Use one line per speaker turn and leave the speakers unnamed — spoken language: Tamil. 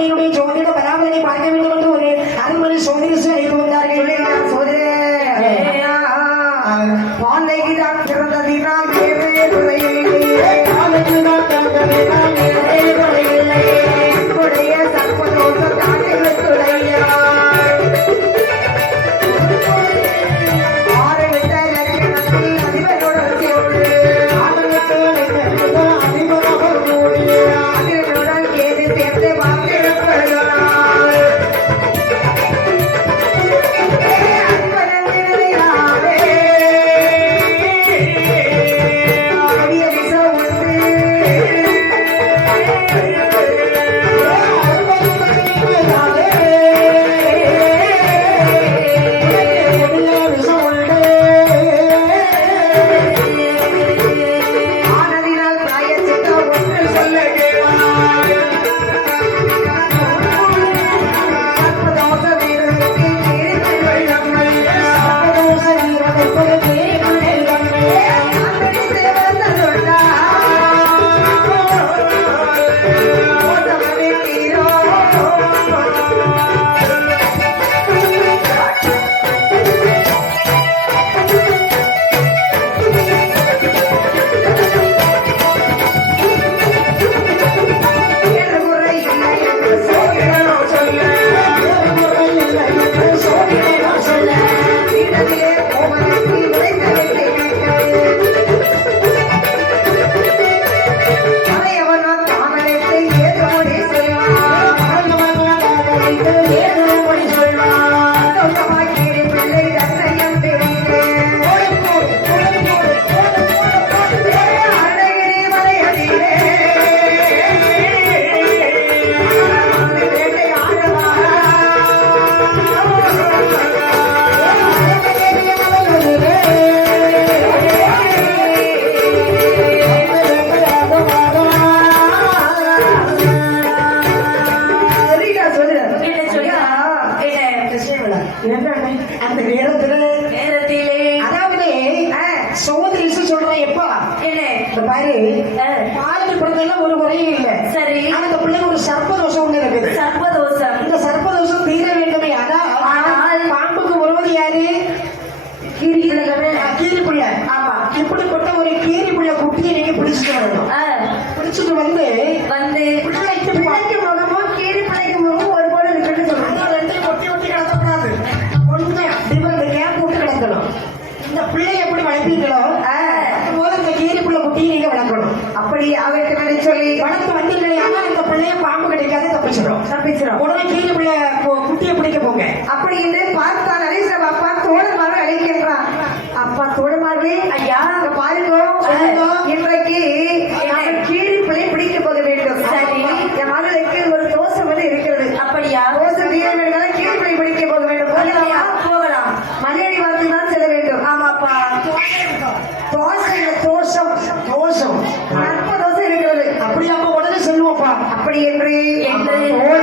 குழந்தையினுடைய ஜோதிட பராமரிப்பை பார்க்க வேண்டும் என்று ஒரு அருமறை சோதனை செய்து வந்தார்கள்.
சோதரே. பாலைதான்
ஒரு முறையும் இல்ல.
சரி.
அந்த பிள்ளைக்கு ஒரு சர்ப்ப தோஷம் ஒண்ணு இருக்குது.
சர்ப்பதோஷம்.
இந்த சர்ப்ப தோஷம் தீர வேண்டுமே. அதான் பாம்புக்கு உருவது யாரு? கீரி கீரி பிள்ளை
ஆமா.
இப்படிப்பட்ட ஒரு கீரி பிள்ளை குட்டியை நீங்க பிடிச்சிட்டு வரணும். பிடிச்சிட்டு வந்து
வந்து
பிள்ளைக்கு
பிள்ளைக்கு முகமும் கீழ் பிள்ளைக்கு முகமும் ஒரு போல சொல்லுவாங்க
அதான் ரெண்டையும் ஒட்டி ஒட்டி கொஞ்சம் இப்படி இந்த கேப் விட்டு கிடக்கணும். இந்த பிள்ளை எப்படி வளர்ப்பீங்களோ போல இந்த கீரி பிள்ளை குட்டியை நீங்க வளர்க்கணும்.
அப்படி
வந்தீங்களே பிள்ளைய பாம்பு கிடைக்காது தப்பிச்சிடும்
தப்பிச்சிடும்
உடனே கீரி பிள்ளை கு- குட்டியை பிடிக்க போங்க.
அப்படி என்று பார்த்தால் அலிசம் அப்பா தோழமாக அழைக்கின்றான் அப்பா தோழமார்களே
ஐயா.
பாருங்க
அப்படி அப்ப உடனே சொல்லுவோப்பா
அப்படி என்று
என்று
தோழ